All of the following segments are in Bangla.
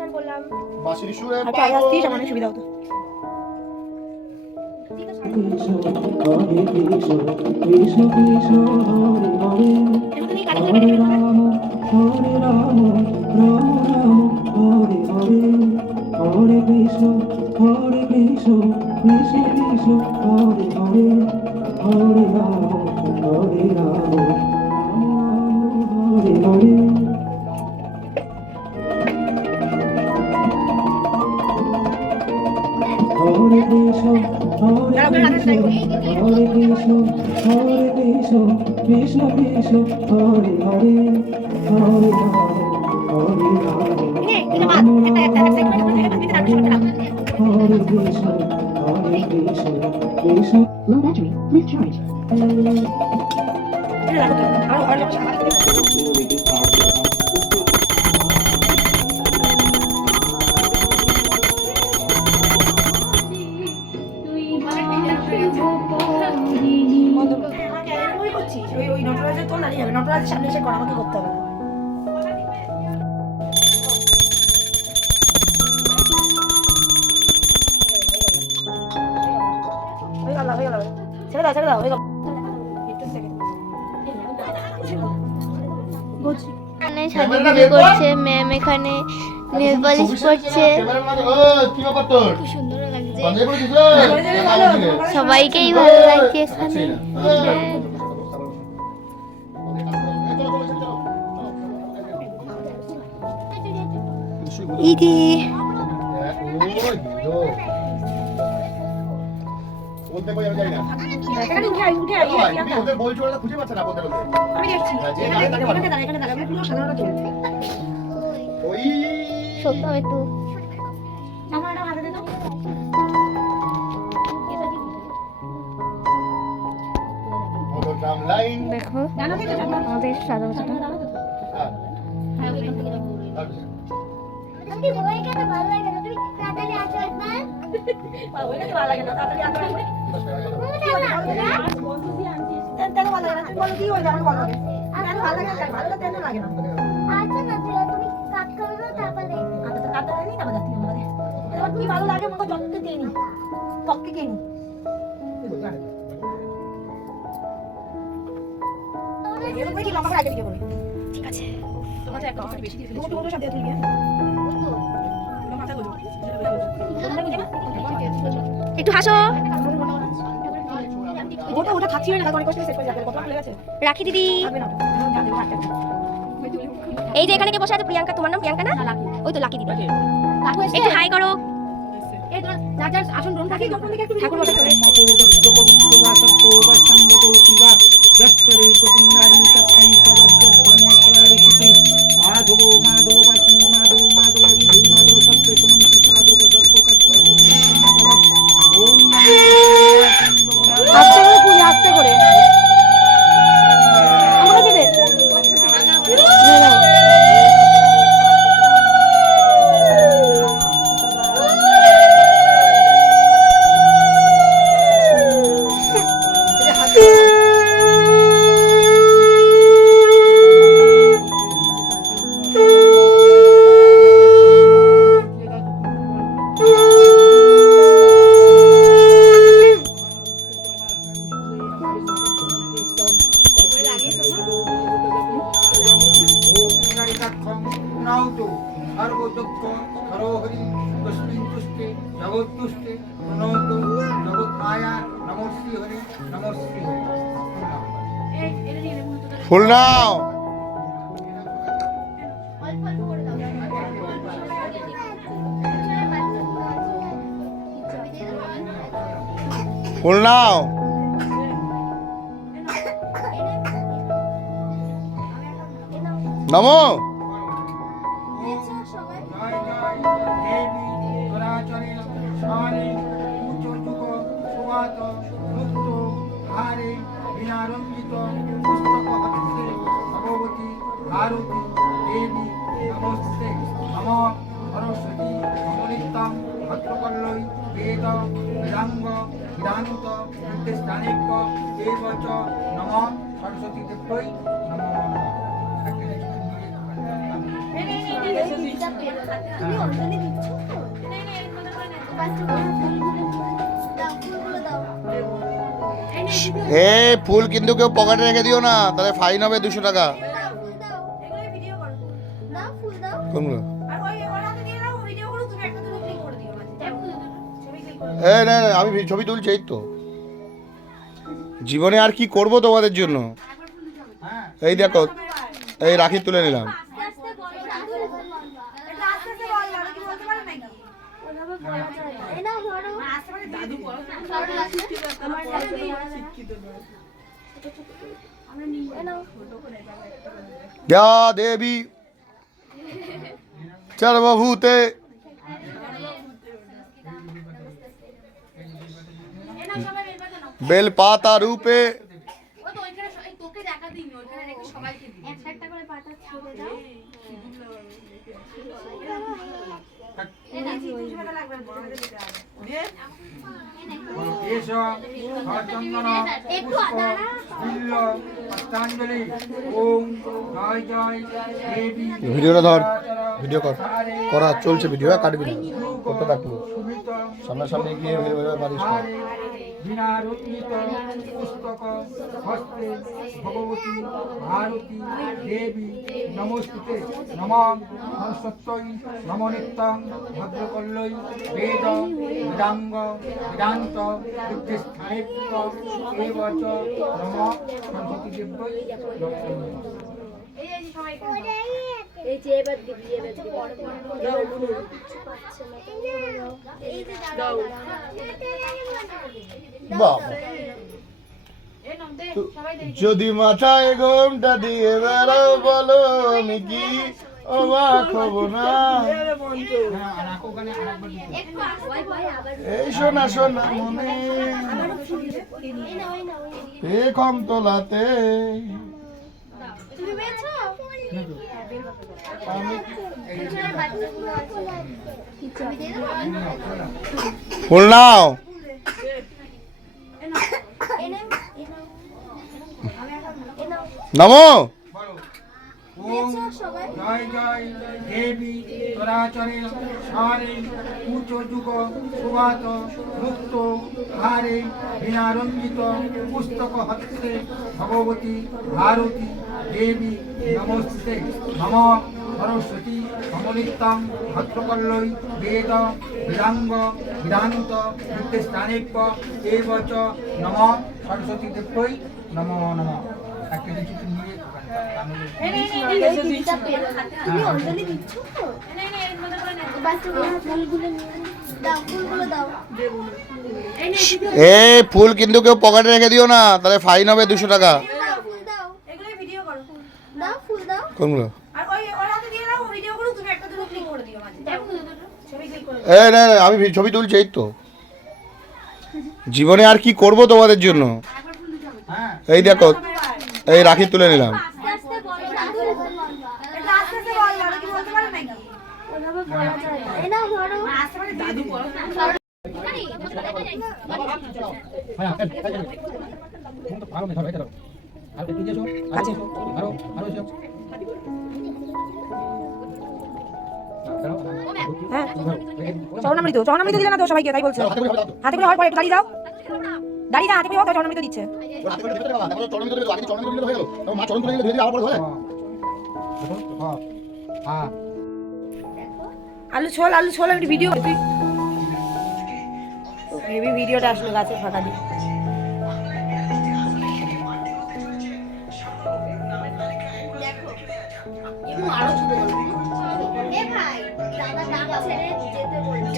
টান করলাম বাঁশির সুরে আর তো আগে আসতেই আমার সুবিধা হতো। হরে কৃষ্ণ হরে কৃষ্ণ কৃষ্ণ কৃষ্ণ হরে হরে হরে। রাম হরে কৃষ্ণ হরে কৃষ্ণ হরে কৃষ্ণ কৃষ্ণ কৃষ্ণ হরে হরে হরে রাম হরে রাম এই নে, এটা বাদ। একটা- নাড়িয়ে নটরাজের সামনে এসে কর আমাকে করতে হবে না। গেল, গেল। ছেড়ে দাও ছেড়ে দাও হয়ে গেল একটু second। বুঝছি। এখানে সাজুগুজু করছে ম্যাম এখানে নেল পলিশ করছে যাবে সবাইকেই ভালো লাগছে এখানে ওই সত্যম একটু দেখো আমাদের সাজাগুজুটা ভালো লাগে না, ভালো লাগে না। আচ্ছা, তো কাটতে পারিনি, তারপর যাচ্ছি আমাদের। এবার কি ভালো লাগে, যত্ন দিয়ে নি। কে নি। ঠিক আছে। তোমার একটা বেশি দিয়েছে। দুটো- একটু হাসো ওটা ওটা খাচ্ছি না অনেক কষ্ট সেট করে যাবে কত ভালো গেছে রাখি দিদি। এই যে এখানে কে বসে আছে প্রিয়াঙ্কা তোমার নাম প্রিয়াঙ্কা না? ওই তো লাকি দিদি। একটু হাই করো। এই যার যার আসন গ্রহণ থাকে ঠাকুর ফুল নাও ফুল নাও নমো বিনারঞ্জিত পুস্তক ভগবতী ভারতী দেবী নমস্তে নম সরস্বতী অমৃতম ভদ্রকল্লই বেদ বেদাঙ্গ বেদান্ত নির্দেশানেক দেব চ নম সরস্বতী দেব্যই নমঃ তুমি অঞ্জলি এ ফুল কিন্তু কেউ পকেটে রেখে দিও না তাহলে ফাইন হবে দুশো টাকা। কোনগুলো? না না, আমি ছবি তুলছি এই তো। জীবনে আর কি করব তোমাদের জন্য? এই দেখো এই রাখি তুলে নিলাম। দাদু क्या देवी। सर्वभूते बेलपाता रूपे। এস চন্দন একটু দাঁড়া বিল্ল পত্রাঞ্জলি ওম জয় জয় দেবী ভিডিওটা ধর, ভিডিও কর। করা, চলছে ভিডিও কাটবি না। করতে থাকব সামনাসামনি গিয়ে পারিস না বিনারঞ্জিত পুস্তক হস্তে ভগবতী ভারতী দেবী নমস্তুতে নম সরস্বত্যই নম নিত্যং ভদ্রকল্লই বেদ বেদাঙ্গ বেদান্ত বুদ্ধিস্থানেভ্য এব চ নম সরস্বতী দেব্যই এই যে এবার দিবি এবার দিবি। দাও দাও বাবা। যদি মাথায় ঘোমটা দিয়ে বেড়াও বলো আমি কি অবাক হব না? হ্যাঁ আর রাখো ওখানে আরেকবার দিতে। একটু আস্তে ভয় আবার এই শোনা শোনা মনে কম তোলাতে ফুল নাও এই নাও এই নাও এই নাও নমো। জয় জয় দেবী চরাচরে সারে উচ্চ যুগ সুভাত মুক্ত হারে বিনারঞ্জিত পুস্তক হস্তে ভগবতী ভারতী দেবী নমস্তে। নম সরস্বতী সমনিত্যং ভদ্রকল্লই বেদ বেদাঙ্গ বেদান্ত নিত্যস্থানেভ্য এব চ নম সরস্বতী দেব্যই নম নম। একটা কিছু নিয়ে তুমি অঞ্জলি দিচ্ছ তো ফুলগুলো ফুল কিন্তু কেউ পকেটে রেখে দিও না তাহলে ফাইন হবে দুশো টাকা। কোনগুলো আর ওই ওর হাতে দিয়ে দাও ভিডিও করো তুমি একটা দুটো ক্লিক করে দিও মাঝে না আমি ছবি তুলছি, এই তো। জীবনে আর কি করব তোমাদের জন্য? এই দেখো, এই রাখি তুলে নিলাম। আর আছে আরও হ্যাঁ। চরণামৃত চরণামৃত দিলে না তো সবাইকে, তাই বলছে। হাতে করে হওয়ার পরে একটু দাঁড়িয়ে যাও দাঁড়িয়ে যা হাতে করে হোক চরণামৃত দিচ্ছে। আলু ছোল আলু ছোল একটু ভিডিও হেভি ভিডিওটা আসলো গাছের ফাঁকা দিয়ে।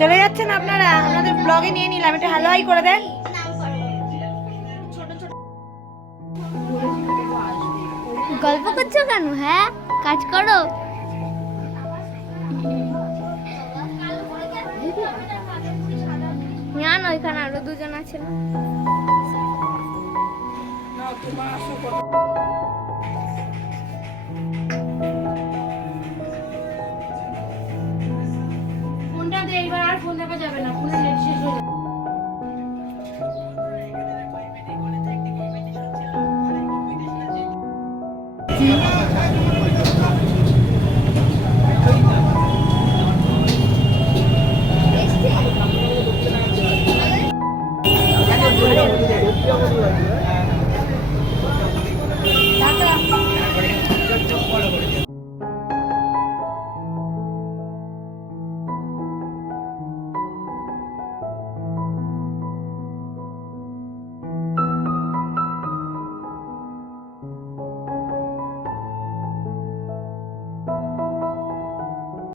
চলে যাচ্ছেন আপনারা? আপনাদের ব্লগে নিয়ে নিলাম। একটু হ্যালো হাই করে দেন। নাম করো ছোট ছোট গল্প করছ কেন হ্যাঁ? কাজ করো। না না ওইখানে আরও দুজন আছে না? ফোনটা যাবে না